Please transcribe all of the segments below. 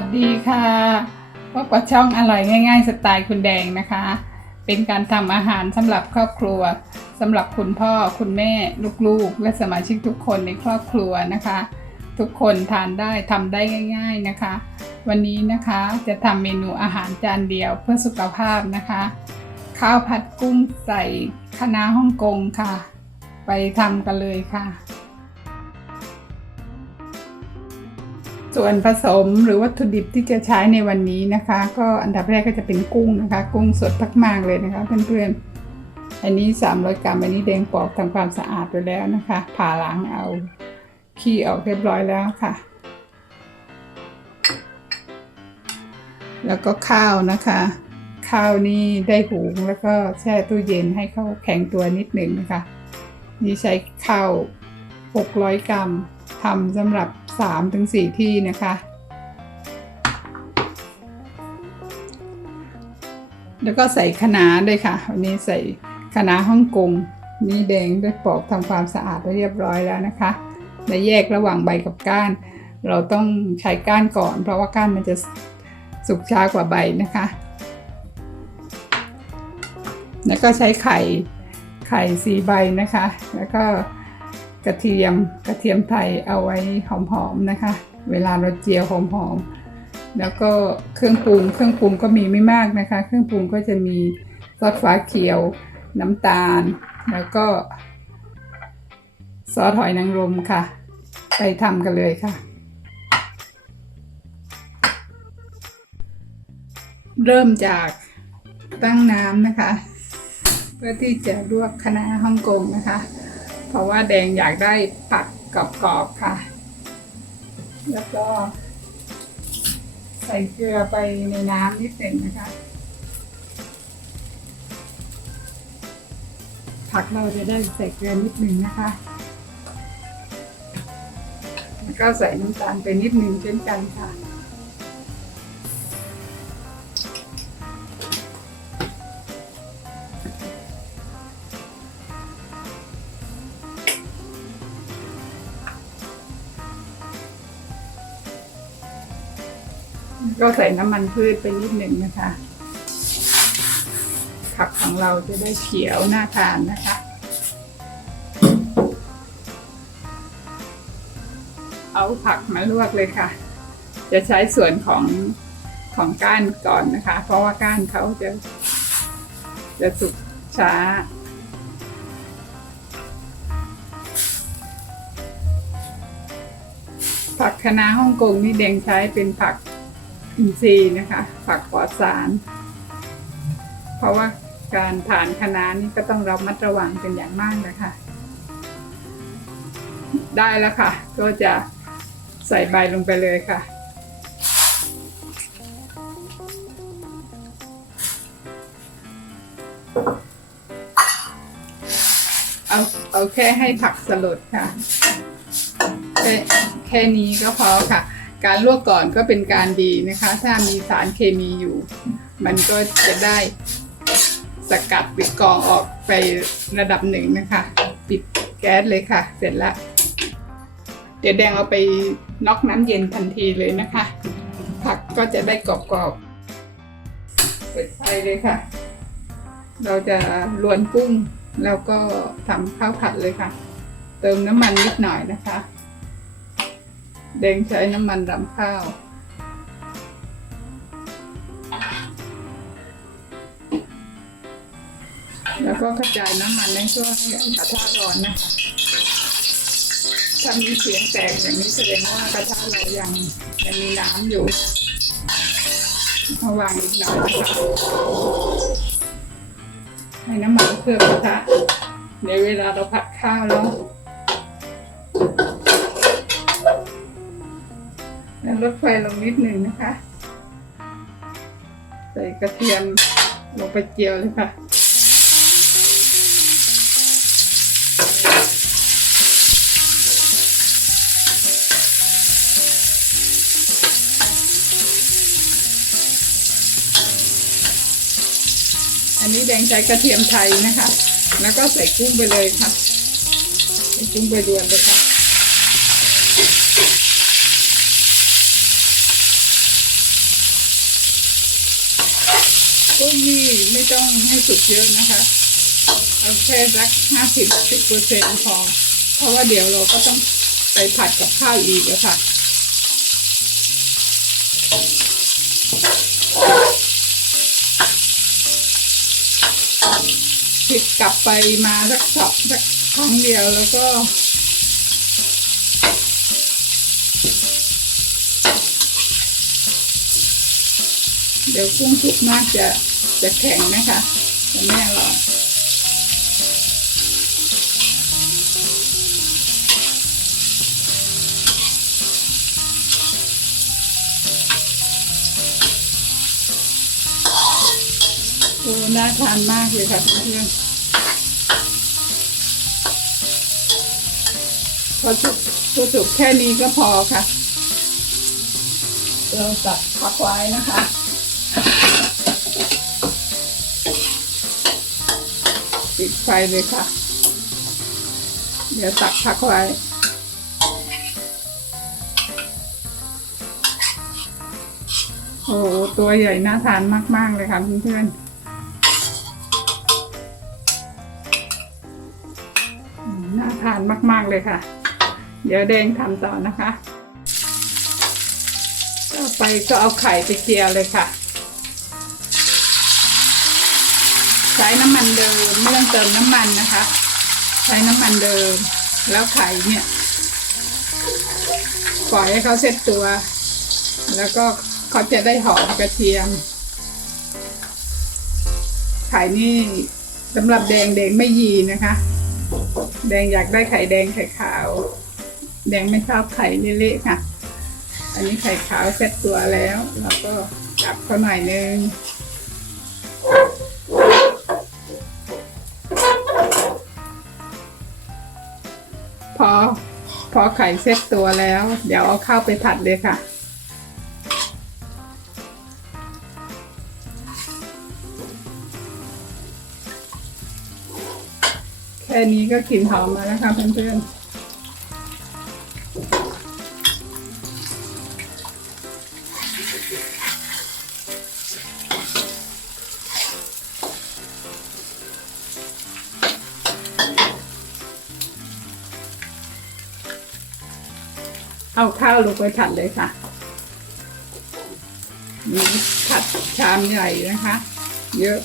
วัสดีค่ะพบกับช่องอร่อยง่ายๆสไตล์คุณแดงนะคะเป็นการทำอาหารสำหรับครอบครัวสำหรับคุณพ่อคุณแม่ลูกๆและสมาชิกทุกคนในครอบครัวนะคะทุกคนทานได้ทำได้ง่ายๆนะคะวันนี้นะคะจะทำเมนูอาหารจานเดียวเพื่อสุขภาพนะคะข้าวผัดกุ้งใส่คะน้าฮ่องกงค่ะไปทำกันเลยค่ะส่วนผสมหรือวัตถุดิบที่จะใช้ในวันนี้นะคะก็อันดับแรกก็จะเป็นกุ้งนะคะกุ้งสดมากๆเลยนะคะเพื่อนๆอันนี้300 กรัมอันนี้แดงปอกทำความสะอาดไปแล้วนะคะผ่าล้างเอาขี้ออกเรียบร้อยแล้วค่ะแล้วก็ข้าวนะคะข้าวนี่ได้หุงแล้วก็แช่ตู้เย็นให้เขาแข็งตัวนิดหนึ่งนะคะนี่ใช้ข้าว600 กรัมทำสำหรับ3-4 ที่นะคะแล้วก็ใส่คะน้าด้วยค่ะวันนี้ใส่คะน้าฮ่องกงนี่แดงได้ปอกทำความสะอาดเรียบร้อยแล้วนะคะและแยกระหว่างใบกับก้านเราต้องใช้ก้านก่อนเพราะว่าก้านมันจะสุกช้ากว่าใบนะคะแล้วก็ใช้ไข่4 ใบนะคะแล้วก็กระเทียมไทยเอาไว้หอมๆนะคะเวลาเราเจียวหอมๆแล้วก็เครื่องปรุงก็มีไม่มากนะคะเครื่องปรุงก็จะมีซอสฟ้าเขียวน้ำตาลแล้วก็ซอสหอยนางรมค่ะไปทำกันเลยค่ะเริ่มจากตั้งน้ำนะคะเพื่อที่จะลวกคะน้าฮ่องกงนะคะเพราะว่าแดงอยากได้ผักกรอบๆค่ะแล้วก็ใส่เกลือไปในน้ำนิดหนึ่งนะคะผักเราจะได้ใส่เกลือนิดหนึ่งนะคะแล้วก็ใส่น้ำตาลไปนิดหนึ่งเช่นกันค่ะก็ใส่น้ำมันพืชไปนิดหนึ่งนะคะผักของเราจะได้เขียวน่าทานนะคะเอาผักมาลวกเลยค่ะจะใช้ส่วนของก้านก่อนนะคะเพราะว่าก้านเขาจะสุกช้าผักคะน้าฮ่องกงนี่แดงใช้เป็นผักอินทรีย์นะคะผักปลอดสารเพราะว่าการทานคะน้านี่ก็ต้องระมัดระวังเป็นอย่างมากนะคะได้แล้วค่ะก็จะใส่ใบลงไปเลยค่ะเอาแค่ให้ผักสลดค่ะแค่นี้ก็พอค่ะการลวกก่อนก็เป็นการดีนะคะถ้ามีสารเคมีอยู่มันก็จะได้สกัดปิดกรองออกไประดับหนึ่งนะคะปิดแก๊สเลยค่ะเสร็จแล้วเดี๋ยวแดงเอาไปน็อกน้ำเย็นทันทีเลยนะคะผักก็จะได้กรอบๆเปิดไฟเลยค่ะเราจะลวนกุ้งแล้วก็ทำข้าวผัดเลยค่ะเติมน้ำมันนิดหน่อยนะคะแดงใช้น้ำมันรำข้าวแล้วก็กระจายน้ำมันในช่วงให้กระทะร้อนนะคะถ้ามีเสียงแตกอย่างนี้แสดงว่ากระทะเรายังมีน้ำอยู่เอาวางอีกหน่อยนะคะให้น้ำมันเคลือบกระทะในเวลาเราผัดข้าวแล้วลดไฟลงนิดหนึ่งนะคะใส่กระเทียมลงไปเจียวเลยค่ะอันนี้แดงใช้กระเทียมไทยนะคะแล้วก็ใส่กุ้งไปเลยค่ะใส่กุ้งไปรวนเลยค่ะ แ กุ้งนี่ไม่ต้องให้สุกเยอะนะคะเอาแค่สัก50-10%พอเพราะว่าเดี๋ยวเราก็ต้องไปผัดกับข้าวอีกแล้วค่ะพลิกกลับไปมาสักครั้งเดียวแล้วก็เดี๋ยวกุ้งสุกมากจะแข็งนะคะจะไม่อร่อยโอ้น่าทานมากเลยค่ะเพื่อนพอสุกแค่นี้ก็พอค่ะเราตักผักไว้นะคะปิดไฟเลยค่ะเดี๋ยวตักผักไว้โอ้ตัวใหญ่น่าทานมากๆเลยค่ะเพื่อนๆน่าทานมากๆเลยค่ะเดี๋ยวแดงทำต่อนะคะต่อไปก็เอาไข่ไปเจียวเลยค่ะใช้น้ำมันเดิมไม่ต้องเติมน้ำมันนะคะใช้น้ำมันเดิมแล้วไข่เนี่ยปล่อยให้เขาเซ็ตตัวแล้วก็เขาจะได้หอมกระเทียมไข่นี่สำหรับแดงไม่ยีนะคะแดงอยากได้ไข่แดงไข่ขาวแดงไม่ชอบไข่เละๆค่ะอันนี้ไข่ขาวเซ็ตตัวแล้วเราก็จับเขาหน่อยนึงพอไข่เซ็ตตัวแล้วเดี๋ยวเอาข้าวไปผัดเลยค่ะแค่นี้ก็กลิ่นหอมมาแล้วค่ะเพื่อนเอาข้าวลงไปผัดเลยค่ะนี่ผัดชามใหญ่นะคะเยอะ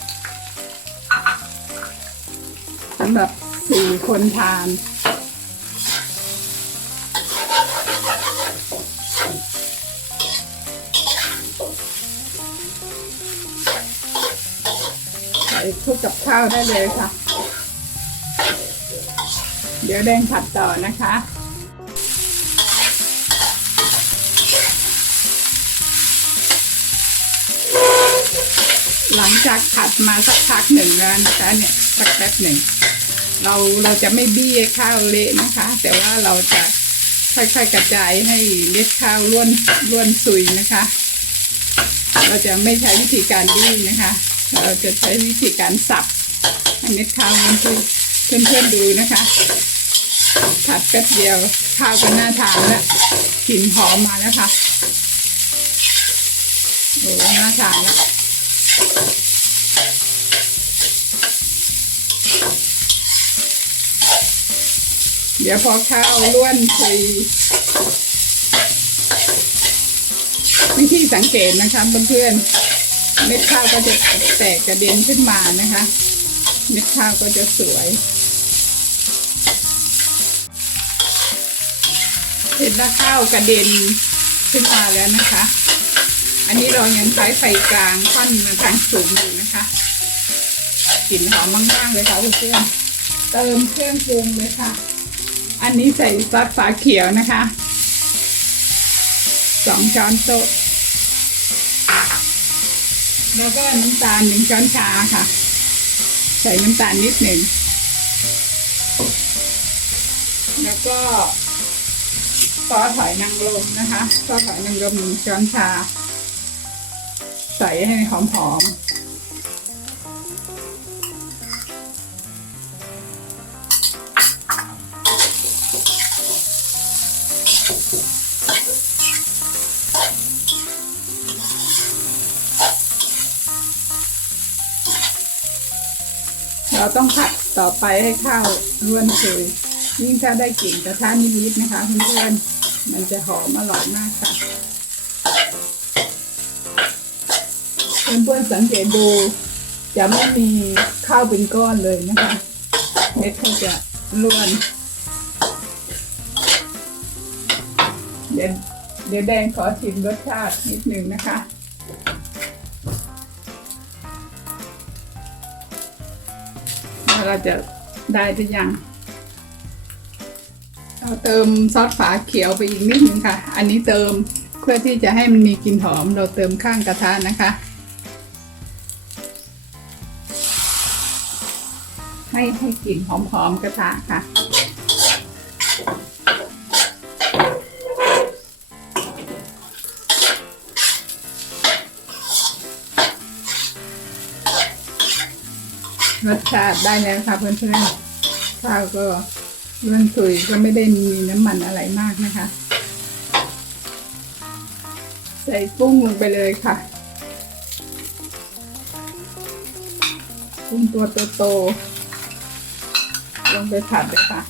สำหรับ4 คนทานใส่คลุกกับข้าวได้เลยค่ะเดี๋ยวแดงผัดต่อนะคะหลังจากผัดมาสักพักหนึ่งแล้วนะคะเนี่ยสักแป๊บหนึ่งเราจะไม่บี้ข้าวเละนะคะแต่ว่าเราจะค่อยๆกระจายให้เม็ดข้าวล้วนซุยนะคะเราจะไม่ใช้วิธีการบี้นะคะเราจะใช้วิธีการสับให้เม็ดข้าวล้วนซุยเพื่อนๆดูนะคะผัดแป๊บเดียวข้าวก็น่าทานแล้วกลิ่นหอมมาแล้วค่ะโอ้น่าทานแล้วเดี๋ยวพอข้าวล้วนไปวิธีสังเกตนะคะเพื่อนๆเม็ดข้าวก็จะแตกกระเด็นขึ้นมานะคะเม็ดข้าวก็จะสวยเห็นแล้วข้าวกระเด็นขึ้นมาแล้วนะคะอันนี้เรายังใช้ไฟกลางค่อนมาทางสูงอยู่นะคะกลิ่นหอมมากๆเลยค่ะเพื่อนๆเติมเครื่องปรุงเลยค่ะอันนี้ใส่ซอสฝาเขียวนะคะ2 ช้อนโต๊ะแล้วก็น้ำตาล1 ช้อนชาค่ะใส่น้ำตาลนิดหนึ่งแล้วก็ซอสหอยนางรมนะคะซอสหอยนางรม1 ช้อนชาใส่ให้หอมๆ เราต้องผัดต่อไปให้ข้าวร่วนซุยยิ่งถ้าได้กลิ่นกระทะนิดๆนะคะเพื่อนๆมันจะหอมอร่อยมากค่ะเพื่อนๆสังเกตดูจะไม่มีข้าวเป็นก้อนเลยนะคะเม็ดเขาจะร่วนเดี๋ยวแดงขอชิมรสชาตินิดหนึ่งนะคะเราจะได้หรือยังเราเติมซอสฝาเขียวไปอีกนิดนึงค่ะอันนี้เติมเพื่อที่จะให้มันมีกลิ่นหอมเราเติมข้างกระทะนะคะให้กลิ่นหอมๆกระทะค่ะรสชาติได้แล้วค่ะเพื่อนๆข้าวก็ร่วนซุยก็ไม่ได้มีน้ำมันอะไรมากนะคะใส่กุ้งลงไปเลยค่ะกุ้งตัวโตๆลงไปผัดเลยค่ะ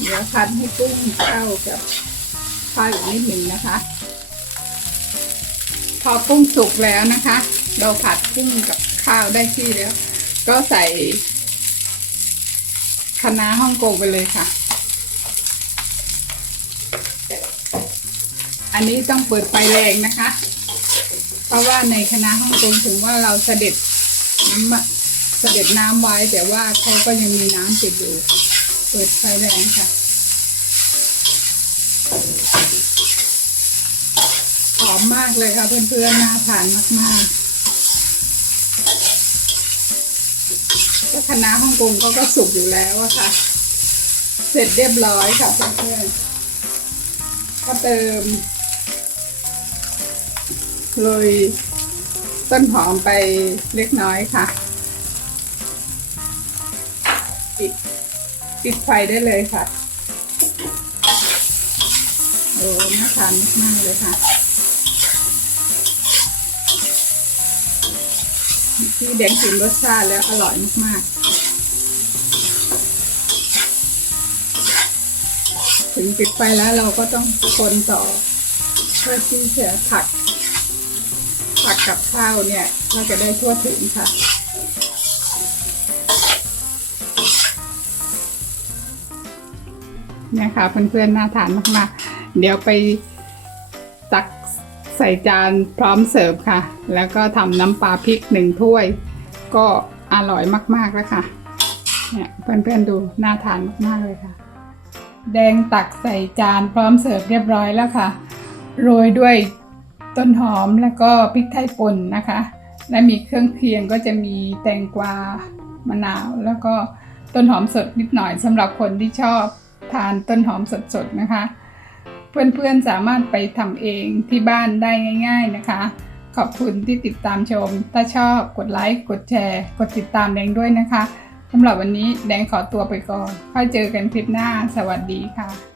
เดี๋ยวผัดให้กุ้งเข้ากับข้าวอีกนิดหนึ่งนะคะพอกุ้งสุกแล้วนะคะเราผัดกุ้งกับข้าวได้ที่แล้วก็ใส่คะน้าฮ่องกงไปเลยค่ะอันนี้ต้องเปิดไฟแรงนะคะเพราะว่าในคะน้าฮ่องกงถึงว่าเราเสด็จน้ำไว้แต่ว่าเขาก็ยังมีน้ำติดอยู่เปิดไฟแรงค่ะหอมมากเลยค่ะเพื่อนๆน่าทานมากๆก็คะน้าฮ่องกงก็สุกอยู่แล้วอะค่ะเสร็จเรียบร้อยค่ะเพื่อนๆก็เติมโรยต้นหอมไปเล็กน้อยค่ะปิดไฟได้เลยค่ะโอ้น่าทานมากๆเลยค่ะที่แดงชิมรสชาติแล้วอร่อยมากๆถึงปิดไฟแล้วเราก็ต้องคนต่อเพื่อที่จะผัดกับข้าวเนี่ยเราจะได้ทั่วถึงค่ะเนี่ยค่ะเพื่อนๆน่าทานมากๆเดี๋ยวไปตักใส่จานพร้อมเสิร์ฟค่ะแล้วก็ทำน้ำปลาพริก1 ถ้วยก็อร่อยมากๆแล้วค่ะเนี่ยเพื่อนๆดูน่าทานมากๆเลยค่ะแดงตักใส่จานพร้อมเสิร์ฟเรียบร้อยแล้วค่ะโรยด้วยต้นหอมแล้วก็พริกไทยป่นนะคะและมีเครื่องเคียงก็จะมีแตงกวามะนาวแล้วก็ต้นหอมสดนิดหน่อยสำหรับคนที่ชอบทานต้นหอมสดๆนะคะเพื่อนๆสามารถไปทำเองที่บ้านได้ง่ายๆนะคะขอบคุณที่ติดตามชมถ้าชอบกดไลค์กดแชร์กดติดตามแดงด้วยนะคะสำหรับวันนี้แดงขอตัวไปก่อนค่อยเจอกันคลิปหน้าสวัสดีค่ะ